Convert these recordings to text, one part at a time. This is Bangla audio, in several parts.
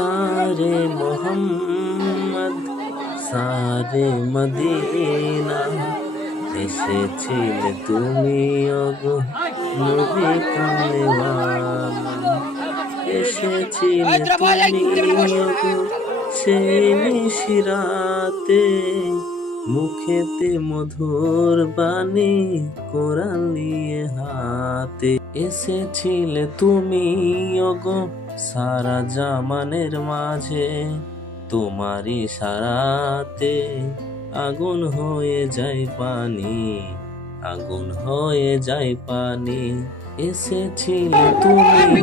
সারে মোহাম্মদ সারে মদিনা এসেছিলে তুমি অগো নবী কামনেওয়ালা এসেছিলে তুমি অগো সেই নিশিরাতে মুখেতে মধুর বাণী কোরআন নিয়ে হাতে এসেছিলে তুমি অগো সারা জামানের মাঝে। তোমারই সারাতে আগুন হয়ে যায় পানি, আগুন হয়ে যায় পানি। এসেছিলে তুমি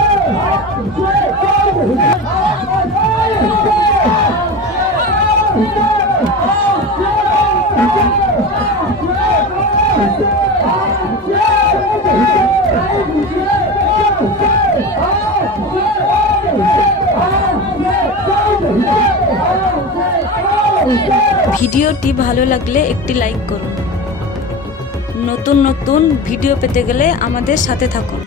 ভিডিওটি ভালো লাগলে একটি লাইক করুন। নতুন নতুন ভিডিও পেতে গেলে আমাদের সাথে থাকুন।